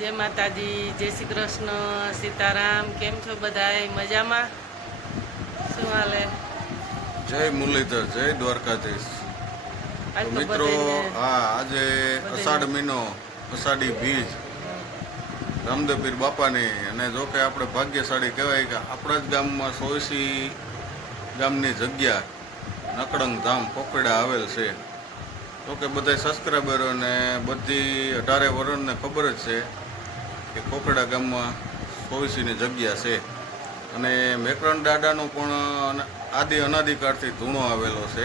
जय माताजी, जय श्री कृष्ण, सीताराम। केम छो बधाय? मजामां? शुं हाले? जय मुरलीधर, जय द्वारकाधीश। तो मित्रों, आज अषाढ़ महीनो, अषाढ़ी बीज, रामदेव पीर बापानी अने जो के आपणे भाग्यशाળી कहेवाय के आपणा ज गाममां सोयसी गामनी जग्या नकड़ंग धाम कोकड़ा आवेल छे। तो के बधाय सब्सक्राइबरोने बधी 18 वर्षने खबर ज छे કે કોકડા ગામમાં સોયસીની જગ્યા છે અને મેકરણ દાદાનો પણ આદિ અનાદિકાળથી ધૂણો આવેલો છે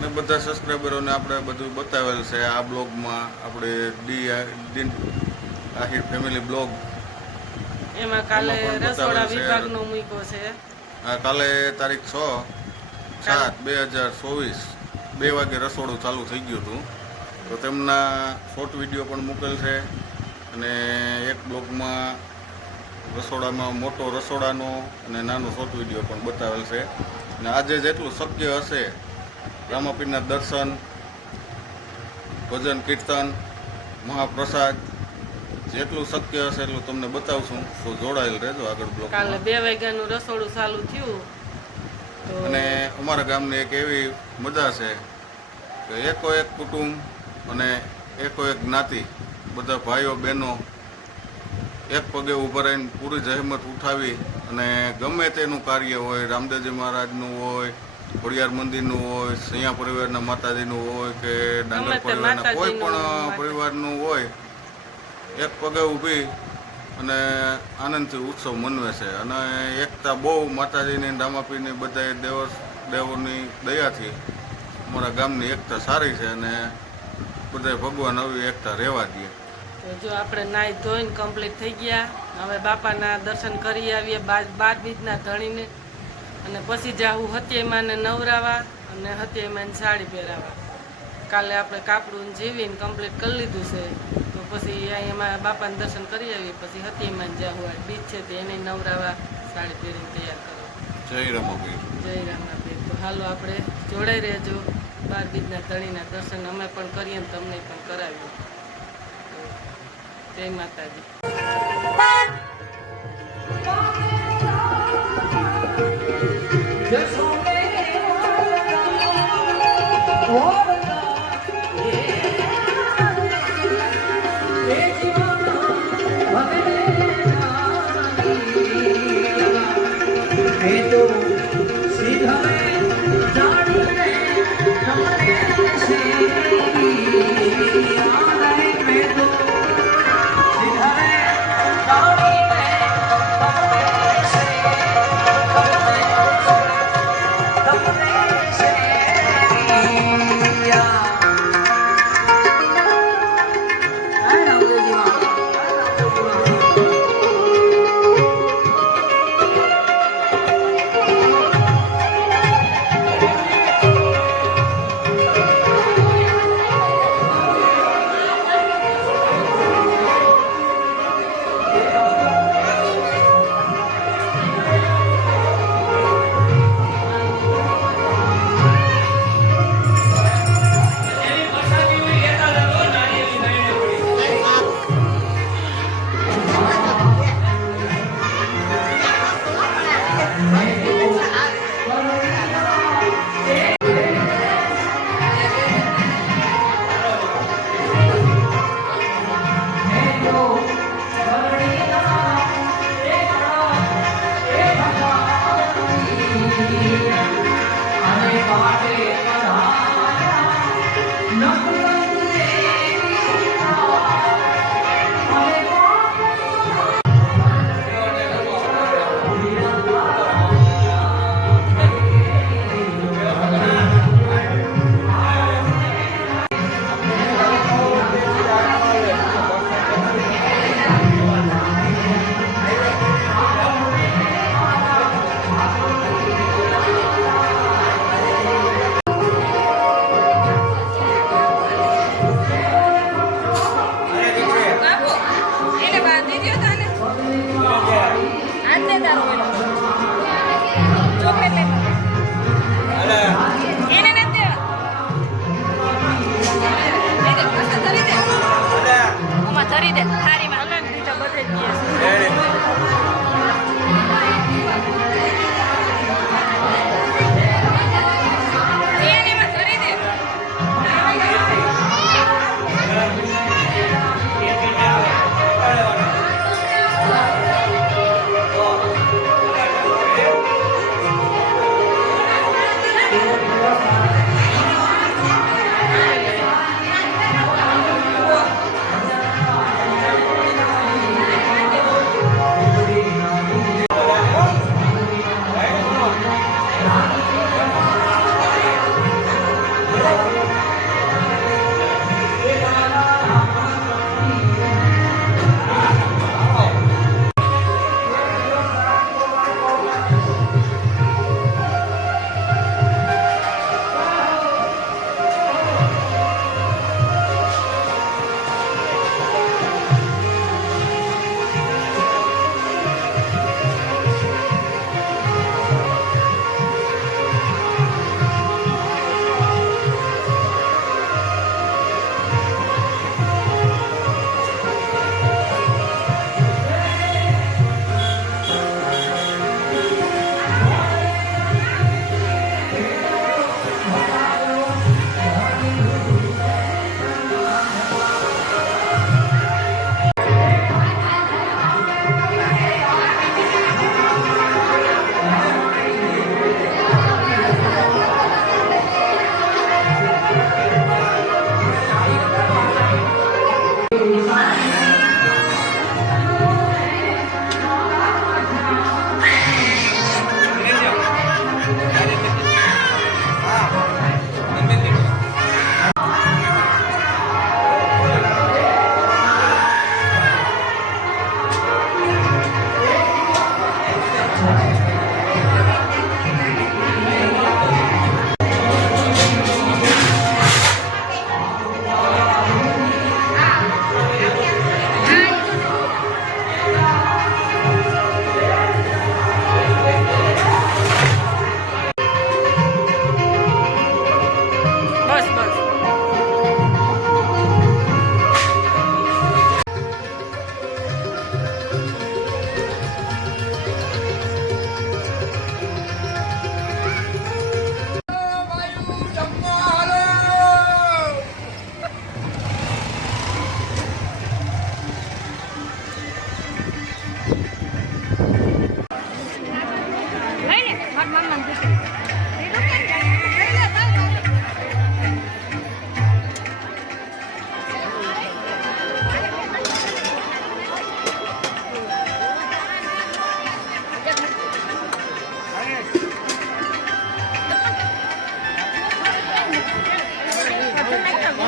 ને બધા સબસ્ક્રાઈબરોને આપણે બધું બતાવેલ છે આ બ્લોગમાં આપણે ડી આહિર ફેમિલી બ્લોગ એમાં કાલે રસોડા વિભાગનો મૂક્યો છે। આ કાલે તારીખ 6/7/2024 2 વાગે રસોડું ચાલુ થઈ ગયું હતું તો તેમના શોર્ટ વિડીયો પણ મૂકેલ છે અને એક બ્લોગમાં રસોડામાં મોટો રસોડાનો અને નાનો શોર્ટ વિડીયો પણ બતાવેલ છે અને આજે જેટલું શક્ય હશે રામાપીરના દર્શન, ભજન કીર્તન, મહાપ્રસાદ જેટલું શક્ય હશે એટલું તમને બતાવશું। તો જોડાયેલ રહેજો આગળ બ્લોગ। કાલે 2 વાગ્યાનું રસોડું ચાલુ થયું અને અમારા ગામની એક એવી મજા છે કે એકો એક કુટુંબ અને એકો એક જ્ઞાતિ બધા ભાઈઓ બહેનો એક પગે ઊભા રહીને પૂરી જહેમત ઉઠાવી અને ગમે તેનું કાર્ય હોય, રામદેવજી મહારાજનું હોય, ખોડિયાર મંદિરનું હોય, સૈયા પરિવારના માતાજીનું હોય કે ડાંગર પરિવારના કોઈ પણ પરિવારનું હોય, એક પગે ઊભી અને આનંદથી ઉત્સવ મનાવે છે અને એકતા બહુ માતાજીની રામાપીરની બધા દેવોની દયાથી અમારા ગામની એકતા સારી છે અને બધા ભગવાન આવી એકતા રહેવા દે। જો આપણે નાઈ ધોઈને કમ્પ્લીટ થઈ ગયા, હવે બાપાના દર્શન કરી આવીએ 12 બીજના ધણીને અને પછી જાવું હત્યેમાને નવરાવા અને હત્યેમાને સાડી પહેરાવા। કાલે આપણે કાપડું જીવીને કમ્પ્લીટ કરી લીધું છે તો પછી અહીંયા બાપાના દર્શન કરી આવીએ પછી હત્યેમાને જાવું બીજ છે તે એને નવરાવા સાડી પહેરીને તૈયાર કરો। જય રામાપીર, જય રામાપીર। તો હાલો આપણે જોડાઈ રહેજો, 12 બીજના ધણીના દર્શન અમે પણ કરીએ ને તમને પણ કરાવીએ। જય માતાજી।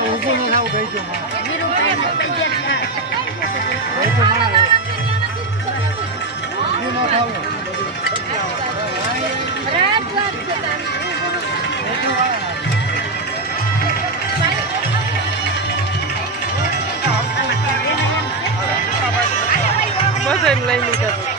ઊભું ન થાવું ગઈ ગયું ઊભું ન થાવું બધાને લઈ લીધા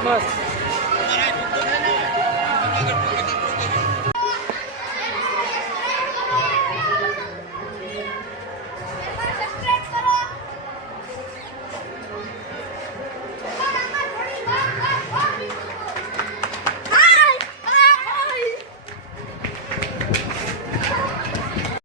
બસ